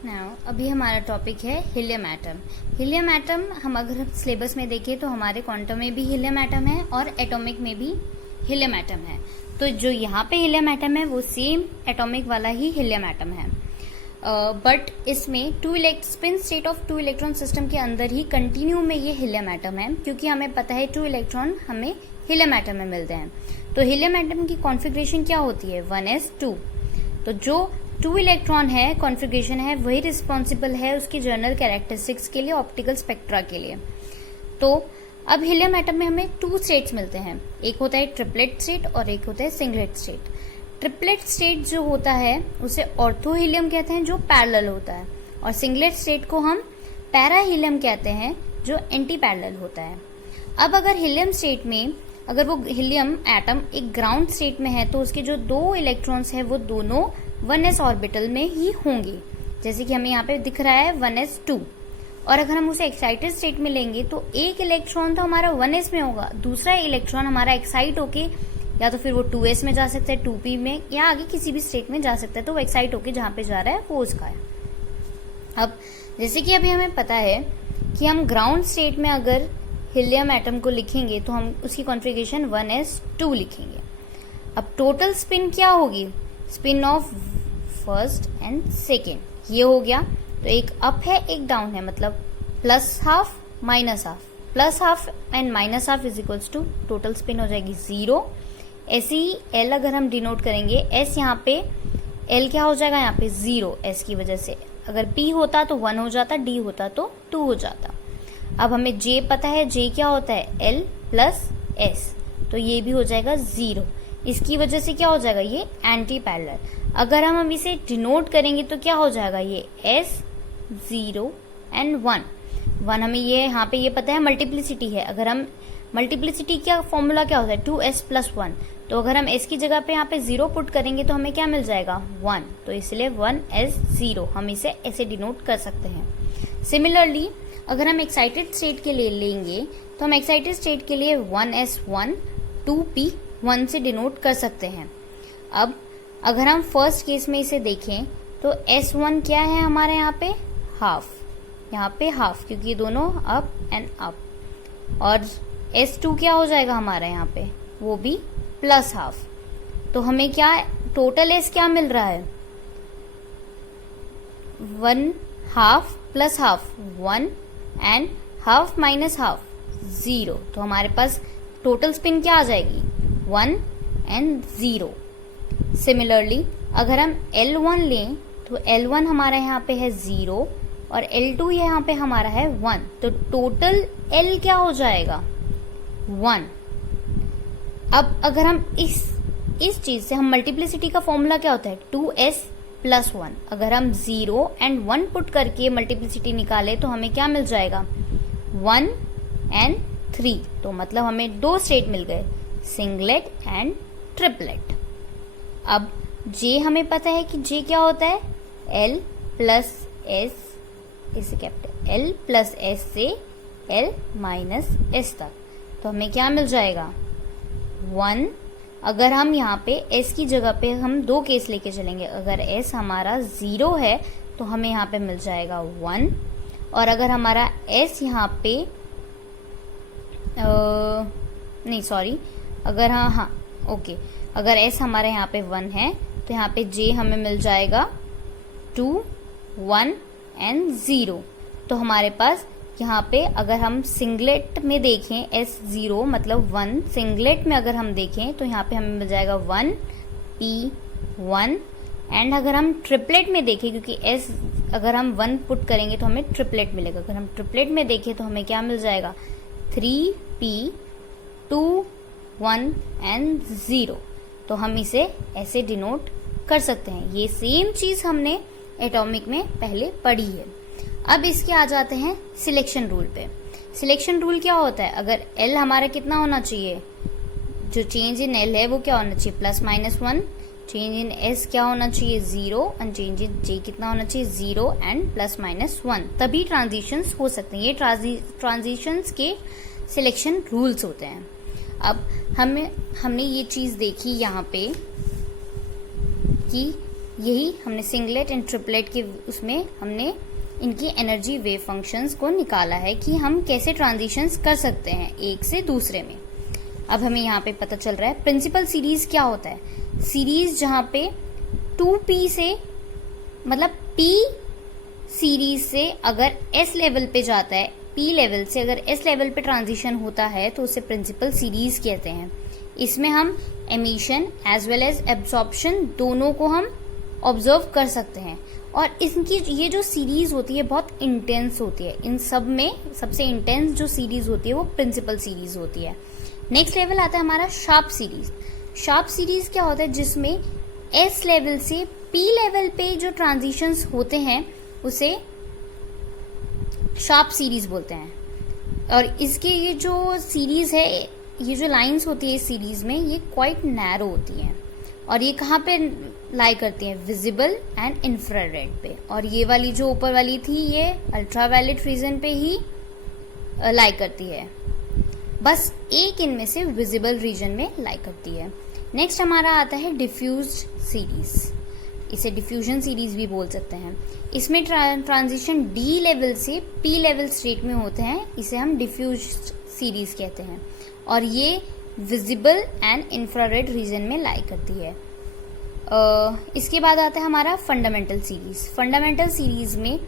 अभी हमारा टॉपिक है हीलियम एटम। हीलियम एटम हम अगर सिलेबस में देखें तो हमारे क्वांटम में भी हीलियम एटम है और एटॉमिक में भी हीलियम एटम है। तो जो यहाँ पे हीलियम एटम है वो सेम एटॉमिक वाला ही हीलियम एटम है, बट इसमें spin state of 2 electron system के अंदर ही कंटिन्यू में ये हीलियम एटम है, क्योंकि हमें पता है 2 इलेक्ट्रॉन हमें हीलियम एटम में मिलते हैं। तो हीलियम एटम की कॉन्फ़िगरेशन क्या होती है, 1s2। तो जो 2 इलेक्ट्रॉन है कॉन्फ़िगरेशन है वही रिस्पॉन्सिबल है उसकी जनरल कैरेक्टरिस्टिक्स के लिए, ऑप्टिकल स्पेक्ट्रा के लिए। तो अब हीलियम एटम में हमें 2 स्टेट्स मिलते हैं, एक होता है ट्रिपलेट स्टेट और एक होता है सिंगलेट स्टेट। ट्रिपलेट स्टेट जो होता है उसे ऑर्थो हीलियम कहते हैं जो पैरेलल होता है, और सिंगलेट स्टेट को हम पैरा हीलियम कहते हैं जो एंटी पैरेलल होता है। अब अगर हीलियम स्टेट में अगर वो हीलियम एटम एक ग्राउंड स्टेट में है तो उसके जो 2 इलेक्ट्रॉन्स है वो दोनों 1s ऑर्बिटल में ही होंगे, जैसे कि हमें यहाँ पे दिख रहा है 1s2। और अगर हम उसे एक्साइटेड स्टेट में लेंगे तो एक इलेक्ट्रॉन तो हमारा 1s में होगा, दूसरा इलेक्ट्रॉन हमारा एक्साइट होके या तो फिर वो 2s में जा सकता है, 2p में, या आगे किसी भी स्टेट में जा सकता है। तो वो एक्साइट होके जहाँ पे जा रहा है वो उसका है। अब जैसे कि अभी हमें पता है कि हम ग्राउंड स्टेट में अगर हीलियम एटम को लिखेंगे तो हम उसकी कॉन्फ़िगरेशन 1s2 लिखेंगे। अब टोटल स्पिन क्या होगी, spin off first and second ये हो गया। तो एक अप है एक डाउन है, मतलब +½ -½ +½ and -½ is equals to total spin हो जाएगी 0। ऐसे ही एल अगर हम डिनोट करेंगे, एस यहाँ पे एल क्या हो जाएगा यहाँ पे 0 एस की वजह से, अगर पी होता तो 1 हो जाता, डी होता तो 2 हो जाता। अब हमें जे पता है, जे क्या होता है L + S, तो ये भी हो जाएगा 0। इसकी वजह से क्या हो जाएगा ये एंटी पैरेलल। अगर हम इसे डिनोट करेंगे तो क्या हो जाएगा ये S 0 and 1 हमें ये यहाँ पे ये पता है मल्टीप्लिसिटी है। अगर हम मल्टीप्लिसिटी का फॉर्मूला क्या होता है 2s + 1, तो अगर हम s की जगह पे यहाँ पे 0 पुट करेंगे तो हमें क्या मिल जाएगा 1, तो इसलिए 1s 0 हम इसे ऐसे डिनोट कर सकते हैं। सिमिलरली अगर हम एक्साइटेड स्टेट के लिए लेंगे तो हम एक्साइटेड स्टेट के लिए 1s1 2p 1 से डिनोट कर सकते हैं। अब अगर हम फर्स्ट केस में इसे देखें तो s1 क्या है हमारे यहाँ पे यहाँ पे हाफ, क्योंकि ये दोनों अप एंड अप, और s2 क्या हो जाएगा हमारा यहाँ पे वो भी +½ तो हमें क्या टोटल s क्या मिल रहा है 1/2 +½ 1 एंड ½ -½ 0। तो हमारे पास टोटल स्पिन क्या आ जाएगी 1 and 0। सिमिलरली अगर हम L1 लें तो L1 हमारा यहाँ पे है 0 और L2 यहाँ पे हमारा है 1, तो टोटल L क्या हो जाएगा 1। अब अगर हम इस चीज से हम मल्टीप्लिसिटी का फॉर्मूला क्या होता है 2s + 1, अगर हम 0 and 1 पुट करके मल्टीप्लिसिटी निकाले तो हमें क्या मिल जाएगा 1 and 3, तो मतलब हमें 2 स्टेट मिल गए, सिंगलेट एंड ट्रिपलेट। अब जे हमें पता है कि जे क्या होता है L + S, इसे कैपिटल L + S से L - S तक, तो हमें क्या मिल जाएगा 1। अगर हम यहाँ पे S की जगह पे हम 2 केस लेके चलेंगे, अगर S हमारा 0 है तो हमें यहाँ पे मिल जाएगा 1, और अगर हमारा S यहाँ पे नहीं सॉरी अगर ओके, अगर S हमारे यहाँ पे 1 है तो यहाँ पे J हमें मिल जाएगा 2 1 and 0। तो हमारे पास यहाँ पे अगर हम सिंगलेट में देखें S0 मतलब 1, सिंगलेट में अगर हम देखें तो यहाँ पे हमें मिल जाएगा 1 P 1, एंड अगर हम ट्रिपलेट में देखें, क्योंकि S अगर हम 1 पुट करेंगे तो हमें ट्रिपलेट मिलेगा, अगर हम ट्रिपलेट में देखें तो हमें क्या मिल जाएगा 3P 2 1 and 0। तो हम इसे ऐसे डिनोट कर सकते हैं। ये सेम चीज हमने एटॉमिक में पहले पढ़ी है। अब इसके आ जाते हैं सिलेक्शन रूल पे। सिलेक्शन रूल क्या होता है, अगर L हमारा कितना होना चाहिए, जो चेंज इन L है वो क्या होना चाहिए +-1, चेंज इन S क्या होना चाहिए 0, एंड चेंज इन J कितना होना चाहिए 0 एंड +-1, तभी ट्रांजिशंस हो सकते हैं। ये ट्रांजिशंस के सिलेक्शन रूल्स होते हैं। अब हमने ये चीज देखी यहाँ पे कि यही हमने सिंगलेट एंड ट्रिपलेट के उसमें हमने इनकी एनर्जी वेव फंक्शंस को निकाला है कि हम कैसे ट्रांजिशंस कर सकते हैं एक से दूसरे में। अब हमें यहाँ पे पता चल रहा है प्रिंसिपल सीरीज क्या होता है। सीरीज जहाँ पे 2p से मतलब p सीरीज से अगर s लेवल पे जाता है, p लेवल से अगर s लेवल पे ट्रांजिशन होता है तो उसे प्रिंसिपल सीरीज कहते हैं। इसमें हम emission as well as absorption दोनों को हम ऑब्जर्व कर सकते हैं और इनकी ये जो सीरीज होती है बहुत इंटेंस होती है। इन सब में सबसे इंटेंस जो सीरीज होती है वो प्रिंसिपल सीरीज होती है। नेक्स्ट लेवल आता है हमारा शार्प सीरीज। शार्प सीरीज क्या होता है जिसमें एस लेवल से पी लेवल पे जो ट्रांजिशंस होते हैं उसे शार्प सीरीज बोलते हैं। और इसके ये जो सीरीज है, ये जो लाइंस होती है इस सीरीज में, ये क्वाइट नैरो होती हैं और ये कहाँ पे लाई करती हैं, विजिबल एंड इंफ्रारेड पे। और ये वाली जो ऊपर वाली थी ये अल्ट्रावायलेट रीजन पे ही लाई करती है, बस एक इनमें से विजिबल रीजन में लाई करती है। नेक्स्ट हमारा आता है डिफ्यूज्ड सीरीज, इसे डिफ्यूजन सीरीज भी बोल सकते हैं। इसमें ट्रांजिशन डी लेवल से पी लेवल स्टेट में होते हैं, इसे हम डिफ्यूज्ड सीरीज कहते हैं और ये विजिबल एंड इंफ्रारेड रीजन में लाई करती है। इसके बाद आता है हमारा फंडामेंटल सीरीज। फंडामेंटल सीरीज में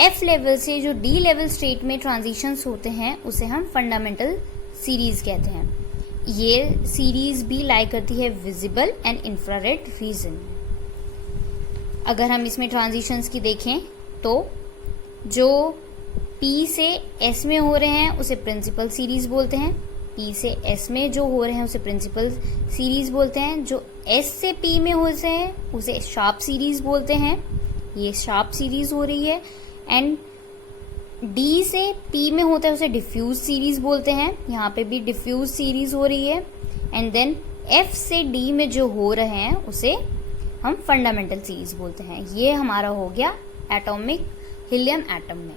एफ लेवल से जो डी लेवल स्टेट में ट्रांजिशंस होते हैं उसे हम फंडामेंटल सीरीज कहते हैं। ये सीरीज भी लाई करती है विजिबल एंड इंफ्रारेड रीजन में। अगर हम इसमें ट्रांजिशंस की देखें तो जो P से S में हो रहे हैं उसे प्रिंसिपल सीरीज बोलते हैं, P से S में जो हो रहे हैं उसे प्रिंसिपल सीरीज बोलते हैं, जो S से P में हो रहे हैं उसे शार्प सीरीज बोलते हैं, ये शार्प सीरीज हो रही है। एंड D से P में होता है उसे डिफ्यूज सीरीज बोलते हैं, यहाँ पे भी डिफ्यूज सीरीज हो रही है। एंड देन F से D में जो हो रहे हैं उसे हम फंडामेंटल सीरीज बोलते हैं। ये हमारा हो गया एटॉमिक हीलियम एटम में।